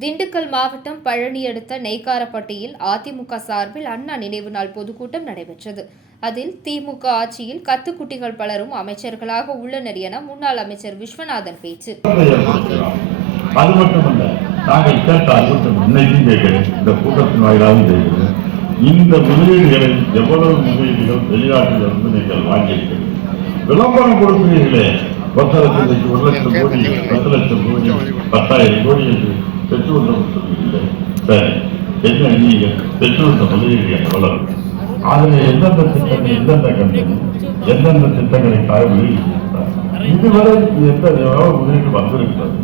திண்டுக்கல் மாவட்டம் பழனி அடுத்த நெய்க்காரப்பட்டியில் அதிமுக சார்பில் அண்ணா நினைவு நாள் பொதுக்கூட்டம் நடைபெற்றது. அதில் திமுக ஆட்சியில் கத்துக்குட்டிகள் பலரும் அமைச்சர்களாக உள்ளனர் என முன்னாள் அமைச்சர் விஸ்வநாதன் பேச்சு. அது மட்டுமல்ல நாங்கள் கேட்டால் இன்னைக்கும் கேட்கிறேன். இந்த கூட்டத்தின் வாயிலாகவும் கேட்கிறேன். இந்த முதலீடுகளை எவ்வளவு முதலீடுகள் வெளிநாட்டிலிருந்து நீங்கள் வாங்கியிருக்கிறீர்கள்? விளம்பரம் கொடுக்கிறீர்களே. பத்து லட்சம் ஒரு லட்சம் கோடி பத்து லட்சம் கோடி பத்தாயிரம் கோடி என்று பெற்றுள்ளோம் சரி என்ன நீங்க பெற்றுள்ள முதலீடு எவ்வளவு அதில் எந்தெந்த திட்டங்கள் எந்தெந்த கம்பெனி எந்தெந்த திட்டங்களுக்காக வெளியிட்டிருக்கிறார் இதுவரை எந்த எவ்வளவு முதலீடு வந்திருக்கிறது?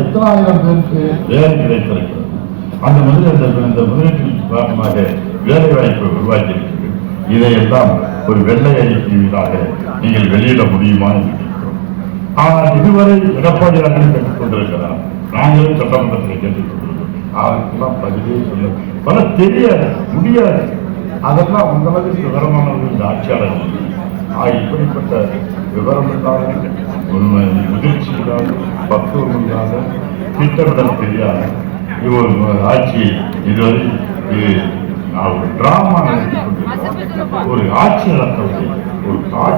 எத்தனாயிரம் பேருக்கு வேலை கிடைத்திருக்கிறது? அந்த முதலீடு இந்த முதலீட்டின் காரணமாக வேலை வாய்ப்பை உருவாக்கியிருக்கிறது இதையெல்லாம் ஒரு வெள்ளை அறிக்கையாக நீங்கள் வெளியிட முடியுமா என்று கேட்கிறோம். ஆனால் இதுவரை எடப்பாடி அவர்கள் கேட்டுக் கொண்டிருக்கிறார் நாங்களும் சட்டமன்றத்தில் கேட்டுக் கொண்டிருக்கிறோம் பதிலே சொல்ல பல தெரியாது முடியாது. அதெல்லாம் அந்த அளவுக்கு விவரமானவர்கள் இந்த ஆட்சியாளர்கள். ஆக இப்படிப்பட்ட விவரம் இல்லாத உண்மை முதிர்ச்சி இல்லாத பக்குவம் இல்லாத திட்டமிடல் தெரியாத ஒரு ஆட்சி இதுவரை இது ஒரு டிராமா ஒரு ஆட்சி நடத்தவில்லை. ஒரு காட்சி